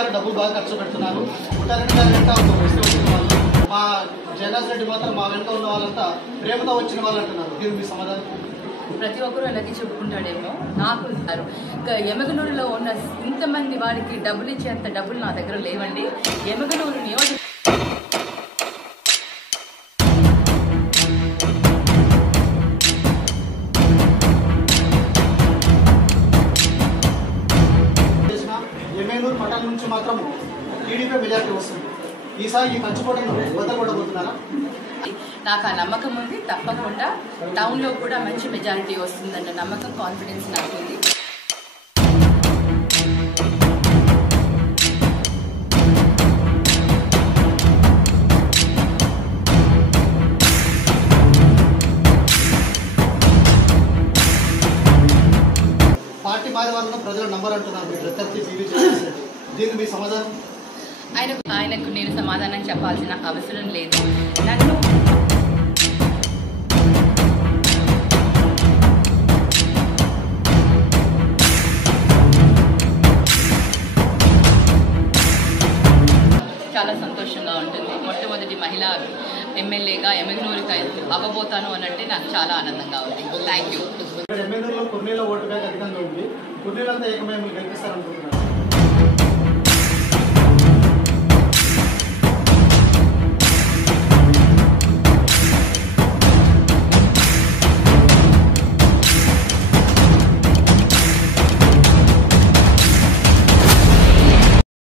గారు డబ్బులు బాగా ఖర్చు పెడుతున్నారు. ఉటారెడ్డి గారి వెంట వస్తే వచ్చిన వాళ్ళు, మా జయరాజ్ రెడ్డి మాత్రం మా వెంట ఉన్న వాళ్ళంతా ప్రేమతో వచ్చిన వాళ్ళు అంటున్నారు. దీనికి మీ సమాధానం? ప్రతి ఒక్కరూ అలాగే చెప్పుకుంటాడేమో. నాకు ఎమగనూరులో ఉన్న ఇంతమంది వారికి డబ్బులు ఇచ్చేంత డబ్బులు నా దగ్గర లేవండి. ఎమగనూరు నియోజక ఎమ్మెనూరు పట్టణం నుంచి మాత్రం టీడీపీ మెజార్టీ వస్తుంది. ఈసారి ఈ పంచుకోవడం వదలకూడబోతున్నారా? నాకు ఆ నమ్మకం ఉంది. తప్పకుండా టౌన్లో కూడా మంచి మెజారిటీ వస్తుందన్న నమ్మకం, కాన్ఫిడెన్స్ నాకు ఉంది. పార్టీ మారే వాళ్ళను ప్రజలు నంబర్ అంటున్నారు ప్రత్యర్థి బీవీ జయరాజ్ రెడ్డి. దీనికి మీ సమాధానం? ఆయనకు నేను సమాధానం చెప్పాల్సిన అవసరం లేదు. నన్ను చాలా సంతోషంగా ఉంటుంది. మొట్టమొదటి మహిళా ఎమ్మెల్యేగా ఎమ్మెగనూరుకి అవ్వబోతాను అని అంటే నాకు చాలా ఆనందంగా ఉంది. Thank you. ఎమ్మెల్యేలో కొన్నేళ్ళ ఓటు బ్యాంక్ అధికంగా ఉంది. కొన్నేళ్ళంతా ఏకమేమలు గెలిపిస్తారనుకుంటున్నారు.